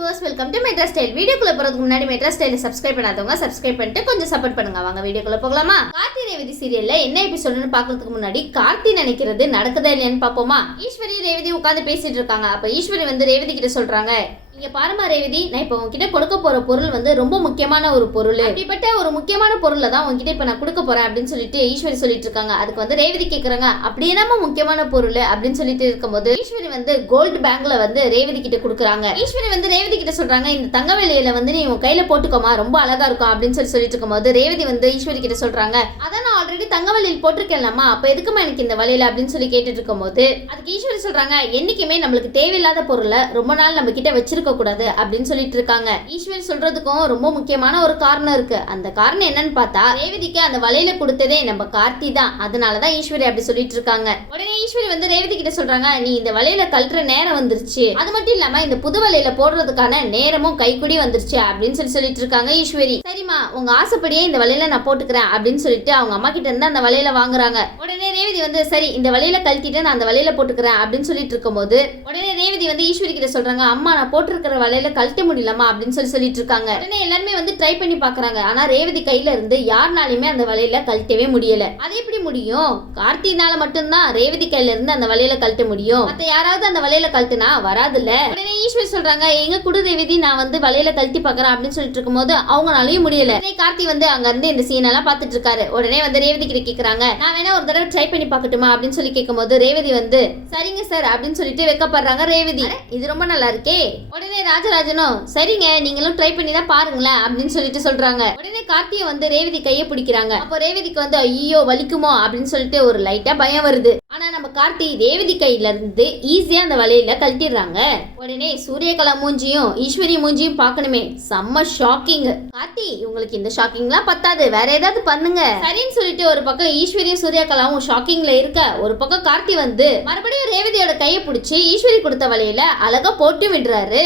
Viewers, welcome to metro style. வீடியோக்குள்ள போறதுக்கு முன்னாடி மெட்ரா ஸ்டைலை சப்ஸ்கிரைப் பண்ணாதவங்க சப்ஸ்கிரைப் பண்ணிட்டு கொஞ்சம் சப்போர்ட் பண்ணுங்க. வாங்க வீடியோக்குள்ள போகலாமா? கார்த்தி ரேவதி சீரியல்ல என்ன எபிசோடுன்னு பாக்குறதுக்கு முன்னாடி கார்த்தி நினைக்கிறது நடக்குதா இல்லையான்னு பாப்போமா? ஈஸ்வரி ரேவதி உட்கார்ந்து பேசிட்டு இருக்காங்க. அப்ப ஈஸ்வரி வந்து ரேவதி கிட்ட சொல்றாங்க, இங்க பாருமா ரேவதி, நான் இப்ப உங்ககிட்ட கொடுக்க போற பொருள் வந்து ரொம்ப முக்கியமான ஒரு பொருள். அப்படிப்பட்ட ஒரு முக்கியமான பொருளை தான் உங்ககிட்ட இப்ப நான் கொடுக்க போறேன் அப்படின்னு சொல்லிட்டு ஈஸ்வரி சொல்லிட்டு இருக்காங்க. அதுக்கு வந்து ரேவதி கேக்குறாங்க, அப்படியே நம்ம முக்கியமான பொருள் அப்படின்னு சொல்லிட்டு இருக்கும்போது ஈஸ்வரி வந்து கோல்டு பேங்க்ல வந்து ரேவதி கிட்ட கொடுக்குறாங்க. ஈஸ்வரி வந்து ரேவதி கிட்ட சொல்றாங்க, இந்த தங்க வேலையில வந்து நீ உன் கையில போட்டுக்கோமா, ரொம்ப அழகா இருக்கும் அப்படின்னு சொல்லிட்டு இருக்கும்போது ரேவதி வந்து ஈஸ்வரி கிட்ட சொல்றாங்க, அதான் நான் ஆல்ரெடி தங்க வலையில் போட்டிருக்கேன்லாமா, அப்ப எதுக்குமா எனக்கு இந்த வலையில அப்படின்னு சொல்லி கேட்டுட்டு இருக்கும்போது அதுக்கு ஈஸ்வரி சொல்றாங்க, என்னைக்குமே நம்மளுக்கு தேவையில்லாத பொருளை ரொம்ப நாள் நம்ம கிட்ட வச்சிருக்க கூடாது அப்படின்னு சொல்லிட்டு இருக்காங்க. ஈஸ்வரி சொல்றதுக்கும் ரொம்ப முக்கியமான ஒரு காரணம் இருக்கு. அந்த காரணம் என்னன்னு பார்த்தா, ரேவதிக்கு அந்த வலையில கொடுத்ததே நம்ம கார்த்தி தான். அதனாலதான் ஈஸ்வரி அப்படி சொல்லிட்டு இருக்காங்க. உடனே ஈஸ்வரி வந்து ரேவதி கிட்ட சொல்றாங்க, நீ இந்த வலையில கழட்டுற நேரம் வந்துருச்சு, அது மட்டும் இல்லாம இந்த புது வலையில போடுறதுக்கான நேரமும் கைக்குடி வந்துருச்சு அப்படின்னு சொல்லிட்டு இருக்காங்க ஈஸ்வரி. சரிம்மா, உங்க ஆசைப்படியே இந்த வலையில நான் போட்டுக்கிறேன் அப்படின்னு சொல்லிட்டு அவங்க அம்மா கிட்ட இருந்து அந்த வலையில வாங்குறாங்க. உடனே ரேவதி வந்து சரி இந்த வலையில கழட்டிட்டு நான் அந்த வலையில போட்டுக்கிறேன் அப்படின்னு சொல்லிட்டு இருக்கும்போது உடனே ரேவதி வந்து ஈஸ்வரி கிட்ட சொல்றாங்க, அம்மா நான் போட்டிருக்கிற வலையில கழட்ட முடியலமா அப்படின்னு சொல்லிட்டு இருக்காங்க. உடனே எல்லாருமே வந்து ட்ரை பண்ணி பாக்குறாங்க. ஆனா ரேவதி கையில இருந்து யாருனாலுமே அந்த வலையில கழட்டவே முடியல. அது எப்படி முடியும்? கார்த்தினால மட்டும்தான் ரேவதி கையில இருந்து அந்த வலையில கழட்ட முடியும். மத்த யாராவது அந்த வலையில கழட்டினா வராதுல்ல. உடனே ஈஸ்வரி சொல்றாங்க, எங்க குடு ரேவதி, நான் வந்து வலையில கழட்டி பாக்குறேன் அப்படின்னு சொல்லிட்டு இருக்கும்போது அவங்களாலையும் முடியல. உடனே கார்த்தி வந்து அங்க இருந்து இந்த சீன் எல்லாம் பாத்துட்டு இருக்காரு. உடனே வந்து ரேவதி கிட்ட கேக்குறாங்க, நான் வேணா ஒரு தடவை ட்ரை பண்ணி பாக்கட்டுமா அப்படின்னு சொல்லி கேட்கும்போது ரேவதி வந்து சரிங்க சார் அப்படின்னு சொல்லிட்டு வைக்கப்படுறாங்க. ரேவதி, இது ரொம்ப நல்லா இருக்கே. உடனே ராஜராஜனும் சரிங்க நீங்களும் ட்ரை பண்ணி தான் பாருங்களேன் அப்படின்னு சொல்லிட்டு சொல்றாங்க. உடனே கார்த்தியை வந்து ரேவதி கையை பிடிக்கிறாங்க. அப்போ ரேவதிக்கு வந்து ஐயோ வலிக்குமோ அப்படின்னு சொல்லிட்டு ஒரு லைட்டா பயம் வருது. ஆனா நம்ம கார்த்தி ரேவதி கையில இருந்து ஈஸியா அந்த வலையில கழட்டிடுறாங்க. உடனே சூரியகலா மூஞ்சியும் ஈஸ்வரி மூஞ்சியும் பார்க்கணுமே, செம்ம ஷாக்கிங். கார்த்தி, உங்களுக்கு இந்த ஷாக்கிங்லாம் பத்தாது, வேற ஏதாவது பண்ணுங்க சரின்னு சொல்லிட்டு ஒரு பக்கம் ஈஸ்வரியும் சூரியகலாவும் ஷாக்கிங்ல இருக்க, ஒரு பக்கம் கார்த்தி வந்து மறுபடியும் ரேவதியோட கையை பிடிச்சி ஈஸ்வரி கொடுத்த வலையில அழகா போட்டு விடுறாரு.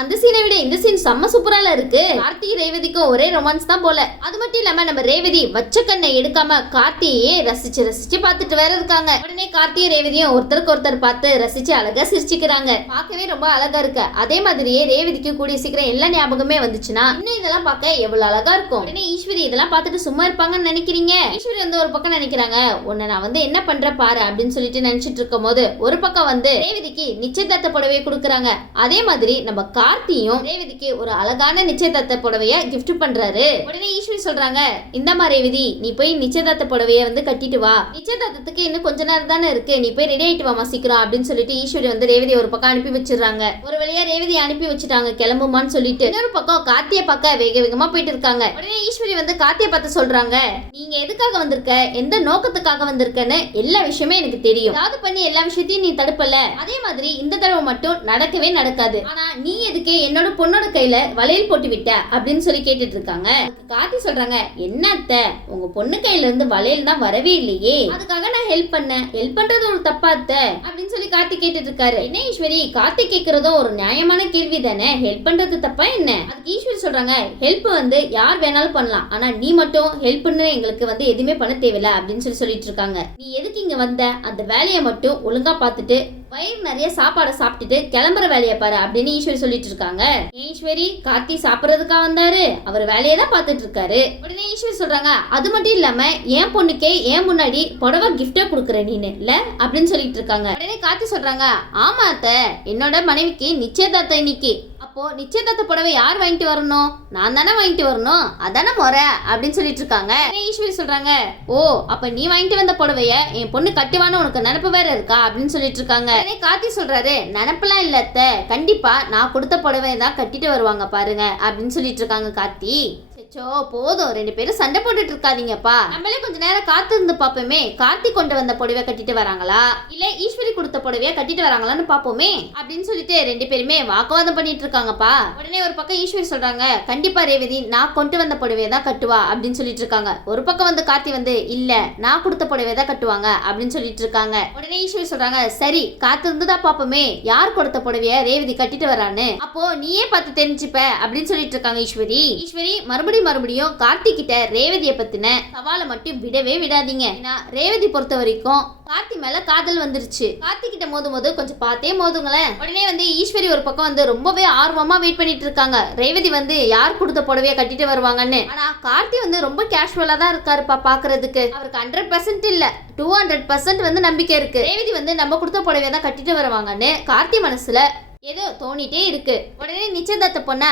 அந்த சீனை விட இந்த சீன் செம்ம சூப்பரால இருக்கு. கார்த்தி ரேவதிக்கும் ஒரே ரொமான்ஸ் தான் போல. அது மட்டும் இல்லாம நம்ம ரேவதி வச்ச கண்ணை எடுக்காம கார்த்தியே ரசிச்சு ரசிச்சு பார்த்துட்டு வேற இருக்காங்க. உடனே கார்த்தியும் ரேவதியும் ஒருத்தருக்கு ஒருத்தர் பார்த்து ரசிச்சு அழகா சிரிச்சுக்கிறாங்க. பார்க்கவே ரொம்ப அழகா இருக்கு. அதே மாதிரியே ரேவதிக்கு கூடிய சீக்கிரம் எல்லா ஞாபகமே வந்துச்சுன்னா இன்னும் இதெல்லாம் பார்க்க எவ்வளவு அழகா இருக்கும். உடனே ஈஸ்வரி இதெல்லாம் பார்த்துட்டு சும்மா இருப்பாங்கன்னு நினைக்கிறீங்க? ஈஸ்வரி வந்து ஒரு பக்கம் நினைக்கிறாங்க, உன்னை நான் வந்து என்ன பண்ற பாரு அப்படின்னு சொல்லிட்டு நினைச்சிட்டு இருக்கும் போது ஒரு பக்கம் வந்து ரேவதிக்கு நிச்சயதார்த்த புடவையை கொடுக்குறாங்க. அதே மாதிரி நம்ம கார்த்தியும் ரேவதிக்கு ஒரு அழகான நிச்சயதார்த்த புடவைய கிஃப்ட் பண்றாரு. உடனே ஈஸ்வரி சொல்றாங்க, இந்தமா ரேவதி, நீ போய் நிச்சயதார்த்த புடவைய வந்து கட்டிட்டு வா, நிச்சயதார்த்தத்துக்கு இன்னும் கொஞ்ச நேரம் தானே இருக்கு, நீ போய் ரெடி ஆயிட்டு வாமா சீக்கிரம் அப்படின்னு சொல்லிட்டு ஈஸ்வரி வந்து ரேவதி ஒரு பக்கம் அனுப்பி வச்சிடறாங்க. ஒரு வழியா ரேவதி அனுப்பி வச்சுட்டாங்க கிளம்புமான்னு சொல்லிட்டு. இன்னொரு பக்கம் கார்த்தியை பார்க்க வேக வேகமா போயிட்டு இருக்காங்க. உடனே ஈஸ்வரி வந்து கார்த்தியை பார்த்து சொல்றாங்க, நீங்க எதுக்காக வந்திருக்க, எந்த நோக்கத்துக்காக வந்திருக்கன்னு எல்லா விஷயமே எனக்கு தெரியும். அதாவது பண்ணி எல்லா விஷயத்தையும் நீ தடுப்பல, அதே மாதிரி இந்த தடவை மட்டும் நடக்கவே நடக்காது. ஆனா நீ எதுக்கு என்னோட பொண்ணோட கையில வளையல் போட்டு விட்ட அப்படின்னு சொல்லி கேட்டுட்டு இருக்காங்க. கார்த்தி சொல்றாங்க, என்ன அத்தை, உங்க பொண்ணு கையில இருந்து வளையல் தான் வரவே இல்லையே, அதுக்காக நான் ஹெல்ப் பண்ணேன், ஹெல்ப் பண்றது ஒரு தப்பா அத்தை அப்படின்னு சொல்லி கார்த்தி கேட்டுட்டு இருக்காரு. என்ன ஈஸ்வரி, கார்த்தி கேட்கறதும் ஒரு நியாயமான கேள்வி தானே, ஹெல்ப் பண்றது தப்பா என்ன? அதுக்கு ஈஸ்வரி சொல்றாங்க, ஹெல்ப் வந்து யார் வேணாலும் பண்ணலாம், ஆனா நீ மட்டும் ஹெல்ப் பண்ணு எங்களுக்கு வந்து எதுவுமே பண்ண தேவையில்ல அப்படின்னு சொல்லிட்டு இருக்காங்க. நீ எதுக்கு இங்க வந்த, அந்த வேலையை மட்டும் ஒழுங்கா பார்த்துட்டு வயிறு நிறைய சாப்பாடை சாப்பிட்டுட்டு கிளம்புற வேலையை பாரு அப்படின்னு ஈஸ்வரி சொல்லிட்டு இருக்காங்க. ஈஸ்வரி, கார்த்தி சாப்பிடறதுக்கா வந்தாரு, அவர் வேலையை தான் பார்த்துட்டு இருக்காரு. உடனே ஈஸ்வரி சொல்றாங்க, அது மட்டும் இல்லாம என் பொண்ணுக்கே ஏன் முன்னாடி புடவை கிஃப்டா கொடுக்குற நீனு இல்ல அப்படின்னு சொல்லிட்டு இருக்காங்க. உடனே கார்த்தி சொல்றாங்க, ஆமா அத்தை, என்னோட மனைவிக்கு நிச்சயதார்த்தம் இன்னைக்கு, அப்போ நிச்சயதார்த்த புடவை யார் வாங்கிட்டு வரணும், நான் தானே வாங்கிட்டு வரணும், அதானே முறை அப்படின்னு சொல்லிட்டு இருக்காங்க. ஈஸ்வரி சொல்றாங்க, ஓ அப்ப நீ வாங்கிட்டு வந்த புடவைய என் பொண்ணு கட்டுவான்னு உனக்கு நினைப்பு வேற இருக்கா அப்படின்னு சொல்லிட்டு இருக்காங்க. கார்த்தி சொல்றாரு, நினைப்பெல்லாம் இல்ல அத்தை, கண்டிப்பா நான் கொடுத்த புடவை தான் கட்டிட்டு வருவாங்க பாருங்க அப்படின்னு சொல்லிட்டு இருக்காங்க கார்த்தி. போதும், ரெண்டு பேரும் சண்டை போட்டுட்டு இருக்காதீங்கப்பா, நம்மளே கொஞ்ச நேரம் காத்து இருந்து பாப்போமே, கார்த்தி கொண்டு வந்த புடவை கட்டிட்டு வராங்களா இல்ல ஈஸ்வரி கொடுத்த புடவைய கட்டிட்டு வராங்களான்னு பாப்போமே அப்படின்னு சொல்லிட்டு ரெண்டு பேருமே வாக்குவாதம் பண்ணிட்டு இருக்காங்கப்பா. உடனே ஒரு பக்கம் ஈஸ்வரி சொல்றாங்க, கண்டிப்பா ரேவதி நான் கொண்டு வந்த புடவைய தான் கட்டுவா அப்படின்னு சொல்லிட்டு இருக்காங்க. ஒரு பக்கம் வந்து கார்த்தி வந்து இல்ல நான் கொடுத்த புடவைய தான் கட்டுவாங்க அப்படின்னு சொல்லிட்டு இருக்காங்க. உடனே ஈஸ்வரி சொல்றாங்க, சரி காத்து இருந்துதான் பாப்போமே யார் கொடுத்த புடவைய ரேவதி கட்டிட்டு வரான்னு, அப்போ நீயே பார்த்து தெரிஞ்சுப்ப அப்படின்னு சொல்லிட்டு இருக்காங்க ஈஸ்வரி. ஈஸ்வரி மறுபடியும் மறுபடியும் கார்த்தி கிட்ட ரேவதியை பத்தின சவாலை மட்டும் விடவே விடாதீங்க. ஏன்னா ரேவதி பொறுத்த வரைக்கும் கார்த்தி மேல காதல் வந்துருச்சு. கார்த்தி கிட்ட மோது கொஞ்சம் பார்த்தே மோதுங்களேன். உடனே வந்து ஈஸ்வரி ஒரு பக்கம் வந்து ரொம்பவே ஆர்வமா வெயிட் பண்ணிட்டு இருக்காங்க. ரேவதி வந்து யார் கொடுத்த புடவைய கட்டிட்டு வருவாங்கன்னு. ஆனா கார்த்தி வந்து ரொம்ப கேஷுவலா தான் இருக்காருப்பா பாக்குறதுக்கு. அவருக்கு 100% இல்ல 200% வந்து நம்பிக்கை இருக்கு. ரேவதி வந்து நம்ம கொடுத்த புடவைய தான் கட்டிட்டு வருவாங்கன்னு கார்த்தி மனசுல ஏதோ தோணிட்டே இருக்கு. உடனே நிச்சயதார்த்த பொண்ண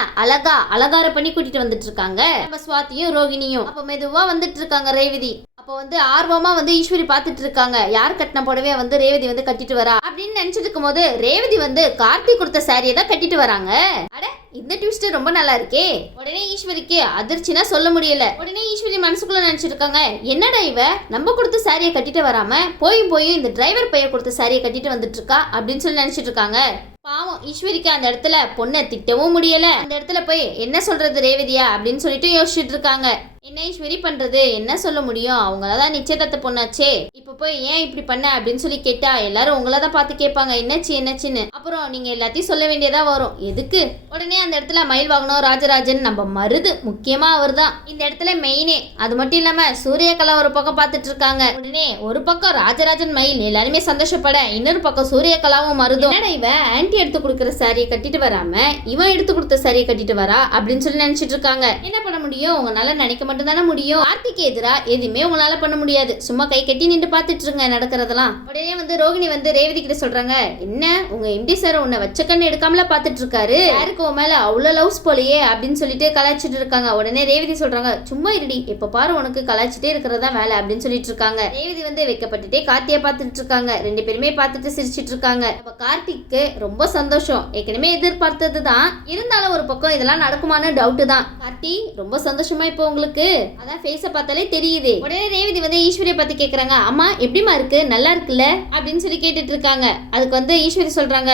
அலங்காரம் பண்ணி கூட்டிட்டு வந்துட்டு இருக்காங்க நம்ம சுவாதியும் ரோகிணியும். அப்ப மெதுவா வந்துட்டு இருக்காங்க ரேவதி. அப்போ வந்து ஆர்வமா வந்து ஈஸ்வரி பார்த்துட்டு இருக்காங்க. யார் கட்டின புடவைய வந்து ரேவதி வந்து கட்டிட்டு வரா அப்படின்னு நினைச்சிட்டு இருக்கும் போது ரேவதி வந்து கார்த்தி கொடுத்த சாரியை தான் கட்டிட்டு வராங்க. அட இந்த ட்விஸ்ட் ரொம்ப நல்லா இருக்கே. உடனே ஈஸ்வரிக்கு அதிர்ச்சினா சொல்ல முடியல. உடனே ஈஸ்வரி மனசுக்குள்ள நினைச்சிட்டு இருக்காங்க, என்னடா இவ நம்ம கொடுத்த சாரியை கட்டிட்டு வராம போயும் இந்த டிரைவர் பையன் கொடுத்த சாரியை கட்டிட்டு வந்துட்டு இருக்கா அப்படின்னு சொல்லி நினைச்சிட்டு இருக்காங்க. பாவம் ஈஸ்வரிக்கு அந்த இடத்துல பொண்ணை திட்டவும் முடியல. அந்த இடத்துல போய் என்ன சொல்றது ரேவதியா அப்படின்னு சொல்லிட்டு யோசிச்சுட்டு இருக்காங்க. என்ன ஈஸ்வரி பண்றது, என்ன சொல்ல முடியும், அவங்களதான் நிச்சயதார்த்த பொண்ணாச்சே. இப்ப போய் ஏன் இப்படி பண்ண அப்படின்னு சொல்லி கேட்டா எல்லாரும் உங்களதான் பார்த்து கேட்பாங்க என்னாச்சுன்னு. அப்புறம் நீங்க எல்லாத்தையும் சொல்ல வேண்டியதா வரும். எதுக்கு? உடனே அந்த இடத்துல மயில் வாகனம் ராஜராஜன் நம்ம மருது முக்கியமா அவர் தான் இந்த இடத்துல மெயினே. அது மட்டும் இல்லாம சூரியகலா ஒரு பக்கம் பார்த்துட்டு இருக்காங்க. உடனே ஒரு பக்கம் ராஜராஜன் மயில் எல்லாருமே சந்தோஷப்பட, இன்னொரு பக்கம் சூரியகலாவும் மருதும் என்னடா இவ ஆன்டி எடுத்து கொடுக்குற சாரியை கட்டிட்டு வராம இவன் எடுத்து கொடுத்த சாரியை கட்டிட்டு வரா அப்படின்னு சொல்லி நினைச்சிட்டு இருக்காங்க. என்ன பண்ண முடியும், உங்களால நினைக்க மட்டும் தானே முடியும். கார்த்திக்கு எதிரா எதுவுமே உங்களால பண்ண முடியாது. சும்மா கை கட்டி நின்று பார்த்துட்டு இருங்க நடக்கிறதெல்லாம். உடனே வந்து ரோகிணி வந்து ரேவதி கிட்ட சொல்றாங்க, என்ன உங்க எம்டி சார் உன்னை வச்ச கண்ணு எடுக்காமல பார்த்துட்டு இருக்காரு, யாருக்கு உன் மேல அவ்வளவு லவ்ஸ் போலையே அப்படின்னு சொல்லிட்டு கலாய்ச்சிட்டு இருக்காங்க. உடனே ரேவதி சொல்றாங்க, சும்மா இருடி, எப்ப பாரு உனக்கு கலாய்ச்சிட்டே இருக்கிறதா வேலை அப்படின்னு சொல்லிட்டு இருக்காங்க. ரேவதி வந்து வைக்கப்பட்டுட்டே கார்த்தியை பார்த்துட்டு இருக்காங்க. ரெண்டு பேருமே பார்த்துட்டு சிரிச்சிட்டு இருக்காங்க. அப்ப கார்த்திக்கு ரொம்ப சந்தோஷம். ஏற்கனவே எதிர்பார்த்தது தான், இருந்தாலும் ஒரு பக்கம் இதெல்லாம் நடக்குமான டவுட் தான். கார்த்தி ரொம்ப சந்தோஷமா இப்போ உங்களுக்கு, அதான் ஃபேஸை பார்த்தாலே தெரியுது. உடனே ரேவதி வந்து ஈஸ்வரியை பத்தி கேக்குறாங்க, அம்மா எப்படிமா இருக்கு, நல்லா இருக்குல்ல அப்படின்னு சொல்லி கேட்டுட்டு இருக்காங்க. அதுக்கு வந்து ஈஸ்வரி சொல்றாங்க,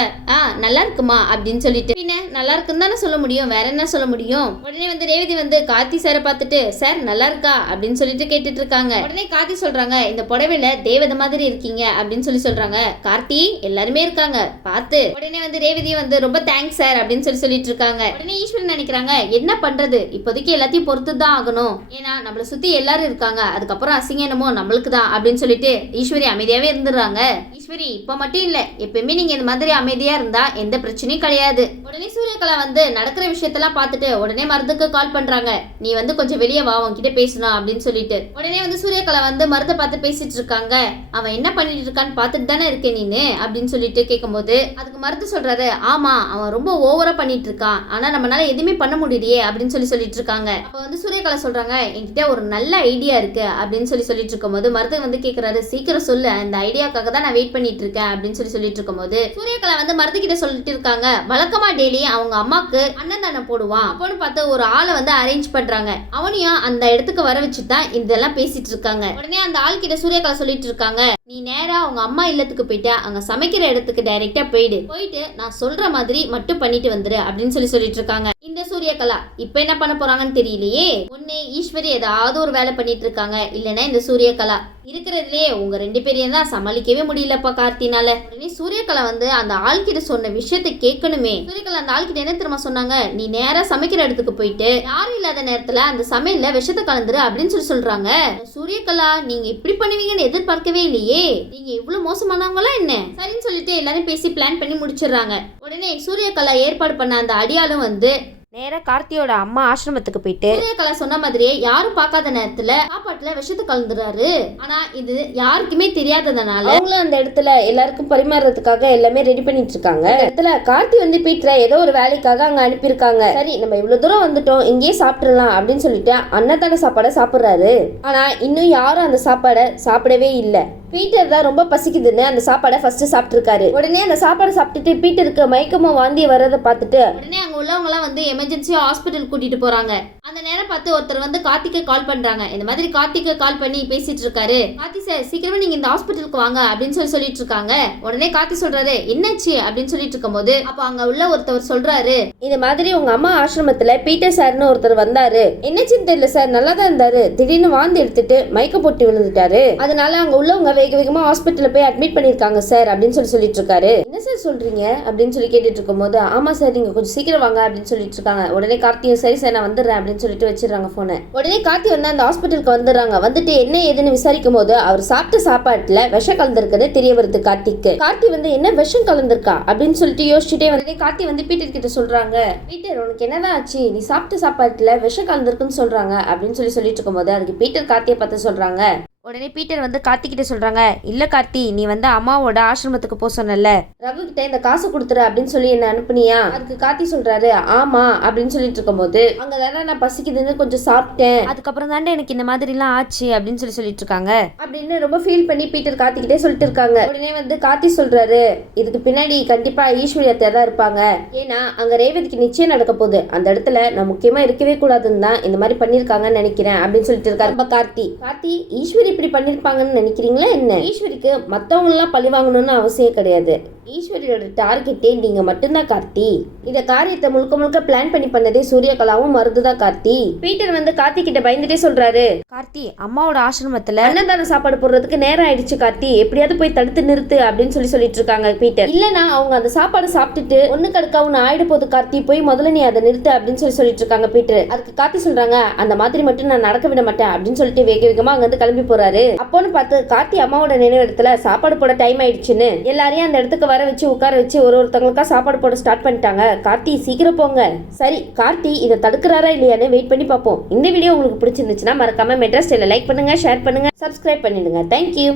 நல்லா இருக்குமா அப்படின்னு சொல்லிட்டு. பின்ன நல்லா இருக்குன்னு தானே சொல்ல முடியும், வேற என்ன சொல்ல முடியும். உடனே வந்து ரேவதி வந்து கார்த்தி சாரை பார்த்துட்டு, சார் நல்லா இருக்கா அப்படின்னு சொல்லிட்டு கேட்டுட்டு இருக்காங்க. உடனே கார்த்தி சொல்றாங்க, இந்த புடவையில தேவதை மாதிரி இருக்கீங்க அப்படின்னு சொல்லி சொல்றாங்க. கார்த்தி எல்லாருமே இருக்காங்க பார்த்து. உடனே வந்து ரேவதி வந்து ரொம்ப தேங்க்ஸ் சார் அப்படின்னு சொல்லி சொல்லிட்டு இருக்காங்க. உடனே ஈஸ்வரி நினைக்கிறாங்க, என்ன பண்றது, இப்போதைக்கு எல்லாத்தையும் பொறுத்து தான் ஆகணும், ஏன்னா நம்மளை சுத்தி எல்லாரும் இருக்காங்க, அதுக்கப்புறம் அசிங்கம் என்னமோ நம்மளுக்கு தான் அப்படின்னு சொல்லிட்டு ஈஸ்வரி அமைதியாவே இருந்துடுறாங்க. ஈஸ்வரி இப்ப மட்டும் இல்ல, எப்பயுமே நீங்க இந்த மாதிரி அமைதியா இருந்தா எந்த பிரச்சனையும் கிடையாது. உடனே சூரியகலா வந்து நடக்கிற விஷயத்தெல்லாம் பார்த்துட்டு உடனே மருதுக்கு கால் பண்றாங்க, நீ வந்து கொஞ்சம் வெளியே வா, உன்கிட்ட பேசணும் அப்படின்னு சொல்லிட்டு. உடனே வந்து சூரியகலா வந்து மருதை பார்த்து பேசிட்டு இருக்காங்க. அவன் என்ன பண்ணிட்டு இருக்கான்னு பார்த்துட்டு தானே இருக்கேன் நீனு அப்படின்னு சொல்லிட்டு கேட்கும்போது அதுக்கு மருது சொல்றாரு, ஆமா அவன் ரொம்ப ஓவரா பண்ணிட்டு இருக்கான், ஆனா நம்மளால எதுவுமே பண்ண முடியலையே அப்படின்னு சொல்லிட்டு இருக்காங்க. அப்ப வந்து சூரியகலா சொல்றாங்க, என்கிட்ட ஒரு நல்ல ஐடியா இருக்கு அப்படின்னு சொல்லிட்டு இருக்கும்போது மருது வந்து கேக்குறாரு, சீக்கிரம் சொல்லு, அந்த ஐடியாக்காக தான் நான் வெயிட் பண்ணிட்டு இருக்கேன் அப்படின்னு சொல்லிட்டு இருக்கும்போது சூரியகலா வந்து மருது கிட்ட சொல்லிட்டு இருக்காங்க, வழக்கமா டெய்லி அவங்க அம்மாக்கு அன்னதானம் போடுவான் அப்போன்னு பார்த்து ஒரு ஆளை வந்து அரேஞ்ச் பண்றாங்க, அவனையும் அந்த இடத்துக்கு வர வச்சுதான் இதெல்லாம் பேசிட்டு இருக்காங்க. உடனே அந்த ஆள் கிட்ட சூரியகலா சொல்லிட்டு இருக்காங்க, நீ நேரா அவங்க அம்மா இல்லத்துக்கு போயிட்டு அங்க சமைக்கிற இடத்துக்கு டைரக்டா போயிட்டு நான் சொல்ற மாதிரி மட்டும் பண்ணிட்டு வந்துரு அப்படின்னு சொல்லிட்டு இருக்காங்க. இந்த சூரியகலா இப்ப என்ன பண்ண போறாங்கன்னு தெரியலையே. ஒண்ணு ஈஸ்வரி ஏதாவது ஒரு வேலை பண்ணிட்டு இருக்காங்க, இல்லைன்னா இந்த சூரியகலா இருக்கிறதுலயே உங்க ரெண்டு பேரையும் தான் சமாளிக்கவே முடியலப்பா கார்த்தினால. உடனே சூரியகலா வந்து அந்த ஆள்கிட்ட சொன்ன விஷயத்தை கேட்கணுமே. சூரியகலா அந்த ஆள்கிட்ட என்ன தெரியுமா சொன்னாங்க, நீ நேரா சமைக்கிற இடத்துக்கு போயிட்டு யாரும் இல்லாத நேரத்துல அந்த சமையல்ல விஷத்தை கலந்துரு அப்படின்னு சொல்றாங்க. சூரியகலா நீங்க இப்படி பண்ணுவீங்கன்னு எதிர்பார்க்கவே இல்லையே, நீங்க இவ்வளவு மோசமானவங்களா என்ன, சரின்னு சொல்லிட்டு எல்லாரும் பேசி பிளான் பண்ணி முடிச்சிடுறாங்க. உடனே சூரியகலா ஏற்பாடு பண்ண அந்த அடியாலும் வந்து நேரா கார்த்தியோட அம்மா ஆசிரமத்துக்கு போயிட்டு சூரியகலா சொன்ன மாதிரியே யாரும் பார்க்காத நேரத்துல சாப்பாட்டுல விஷத்தை கலந்துறாரு. ஆனா இது யாருக்குமே தெரியாததுனால அவங்களும் அந்த இடத்துல எல்லாருக்கும் பரிமாறதுக்காக எல்லாமே ரெடி பண்ணிட்டு இருக்காங்க. இடத்துல கார்த்தி வந்து பீட்டரை ஏதோ ஒரு வேலைக்காக அங்க அனுப்பியிருக்காங்க. சரி நம்ம இவ்வளவு தூரம் வந்துட்டோம், இங்கேயே சாப்பிட்டுலாம் அப்படின்னு சொல்லிட்டு அன்னதான சாப்பாடை சாப்பிடுறாரு. ஆனா இன்னும் யாரும் அந்த சாப்பாடை சாப்பிடவே இல்லை. பீட்டர் தான் ரொம்ப பசிக்குதுன்னு அந்த சாப்பாடை ஃபர்ஸ்ட் சாப்பிட்டு இருக்காரு. உடனே அந்த சாப்பாடை சாப்பிட்டுட்டு பீட்டருக்கு மயக்கமா வாந்தி வர்றதை பார்த்துட்டு உடனே அங்க உள்ளவங்க எல்லாம் வந்து எமர்ஜென்சியா ஹாஸ்பிட்டல் கூட்டிட்டு போறாங்க. அந்த நேரம் பார்த்து ஒருத்தர் வந்து கார்த்திக்கு கால் பண்றாங்க. இந்த மாதிரி கார்த்திக்கு கால் பண்ணி பேசிட்டு இருக்காரு. கார்த்தி சார் சீக்கிரமா நீங்க இந்த ஹாஸ்பிட்டலுக்கு வாங்க அப்படின்னு சொல்லிட்டு இருக்காங்க. உடனே கார்த்தி சொல்றாரு, என்னாச்சு அப்படின்னு சொல்லிட்டு இருக்கும்போது அப்ப அங்க உள்ள ஒருத்தவர் சொல்றாரு, இந்த மாதிரி உங்க அம்மா ஆசிரமத்துல பீட்டர் சார்னு ஒருத்தர் வந்தாரு, என்னச்சுன்னு தெரியல சார், நல்லா தான் இருந்தாரு, திடீர்னு வாந்தி எடுத்துட்டு மயக்கம் போட்டு விழுந்துட்டாரு, அதனால அங்க உள்ளவங்க வேக வேகமா ஹாஸ்பிட்டல்ல போய் அட்மிட் பண்ணிருக்காங்க சார் அப்படின்னு சொல்லிட்டு இருக்காரு. என்ன சார் சொல்றீங்க அப்படின்னு சொல்லி கேட்டுட்டு இருக்கும்போது ஆமா சார் நீங்க கொஞ்சம் சீக்கிரம் வாங்க அப்படின்னு சொல்லிட்டு இருக்காங்க. உடனே கார்த்தியும் சரி சார் நான் வந்துடுறேன் அப்படின்னு சொல்லிட்டு வச்சிடறாங்க போனை. உடனே கார்த்தி வந்து அந்த ஹாஸ்பிட்டலுக்கு வந்துடுறாங்க. வந்துட்டு என்ன ஏதுன்னு விசாரிக்கும் போது அவர் சாப்பிட்ட சாப்பாட்டுல விஷம் கலந்துருக்குன்னு தெரிய வருது கார்த்திக்கு. கார்த்தி வந்து என்ன விஷம் கலந்துருக்கா அப்படின்னு சொல்லிட்டு யோசிச்சுட்டே வந்து கார்த்தி வந்து பீட்டர் கிட்ட சொல்றாங்க, பீட்டர் உனக்கு என்னதான் ஆச்சு, நீ சாப்பிட்ட சாப்பாட்டுல விஷம் கலந்துருக்குன்னு சொல்றாங்க அப்படின்னு சொல்லிட்டு இருக்கும்போது அதுக்கு பீட்டர் கார்த்தியை பார்த்து சொல்றாங்க. உடனே பீட்டர் வந்து கார்த்தி கிட்ட சொல்றாங்க, இல்ல கார்த்தி நீ வந்து அம்மாவோட ஆசிரமத்துக்கு போ சொன்னல, ரகு கிட்ட இந்த காசு கொடுத்துரு அப்படின்னு சொல்லி என்ன அனுப்புனியா? அதுக்கு கார்த்தி சொல்றாரு ஆமா அப்படின்னு சொல்லிட்டு இருக்கும்போது அங்க தானே நான் பசிக்குதுன்னு கொஞ்சம் சாப்பிட்டேன், அதுக்கப்புறம் தாண்டா எனக்கு இந்த மாதிரி எல்லாம் ஆச்சு அப்படின்னு சொல்லிட்டு இருக்காங்க அப்படின்னு ரொம்ப ஃபீல் பண்ணி பீட்டர் கார்த்தி கிட்டே சொல்லிட்டு இருக்காங்க. உடனே வந்து கார்த்தி சொல்றாரு, இதுக்கு பின்னாடி கண்டிப்பா ஈஸ்வரியா தான் இருப்பாங்க. ஏன்னா அங்க ரேவதிக்கு நிச்சயம் நடக்க போகுது, அந்த இடத்துல நான் முக்கியமா இருக்கவே கூடாதுன்னு தான் இந்த மாதிரி பண்ணிருக்காங்கன்னு நினைக்கிறேன் அப்படின்னு சொல்லிட்டு இருக்காரு கார்த்தி. கார்த்தி ஈஸ்வரி இப்படி பண்ணிருப்பாங்கன்னு நினைக்கிறீங்களா என்ன? ஈஸ்வரிக்கு மத்தவங்க எல்லாம் பழி வாங்கணும்னு அவசியம் கிடையாது. ஈஸ்வரியோட டார்கெட்டே நீங்க மட்டும்தான் கார்த்தி. இந்த காரியத்தை முழுக்க முழுக்க பிளான் பண்ணி பண்ணதே சூரியகலாவும் மருந்துதான் கார்த்தி. பீட்டர் வந்து கார்த்தி கிட்ட பயந்துட்டே சொல்றாரு, கார்த்தி அம்மாவோட ஆசிரமத்துல அன்னதான சாப்பாடு போடுறதுக்கு நேரம் ஆயிடுச்சு கார்த்தி, எப்படியாவது போய் தடுத்து நிறுத்து அப்படின்னு சொல்லிட்டு இருக்காங்க பீட்டர். இல்லனா அவங்க அந்த சாப்பாடு சாப்பிட்டுட்டு ஒண்ணு கடுக்காவும் ஆயிட போது கார்த்தி, போய் முதல்ல நீ அதை நிறுத்து அப்படின்னு சொல்லிட்டு இருக்காங்க பீட்டர். அதுக்கு கார்த்தி சொல்றாங்க, அந்த மாதிரி மட்டும் நான் நடக்க விட மாட்டேன் அப்படின்னு சொல்லிட்டு வேக வேகமா அங்க இருந்து கிளம்பி போறாரு. அப்போன்னு பார்த்து கார்த்தி அம்மாவோட நினைவு இடத்துல சாப்பாடு போட டைம் ஆயிடுச்சுன்னு எல்லாரையும் அந்த இடத்துக்கு வர வச்சு உட்கார வச்சு ஒருத்தவங்களுக்கா சாப்பாடு போட ஸ்டார்ட் பண்ணிட்டாங்க. கார்த்தி சீக்கிரம் போங்க. சரி கார்த்தி இதை தடுக்கிறாரா இல்லையான்னு வெயிட் பண்ணி பார்ப்போம். இந்த வீடியோ உங்களுக்கு பிடிச்சிருந்துச்சுன்னா மறக்காம மெட்ராஸ் ஸ்டைல லைக் பண்ணுங்க, ஷேர் பண்ணுங்க, சப்ஸ்கிரைப் பண்ணிடுங்க. தேங்க்யூ.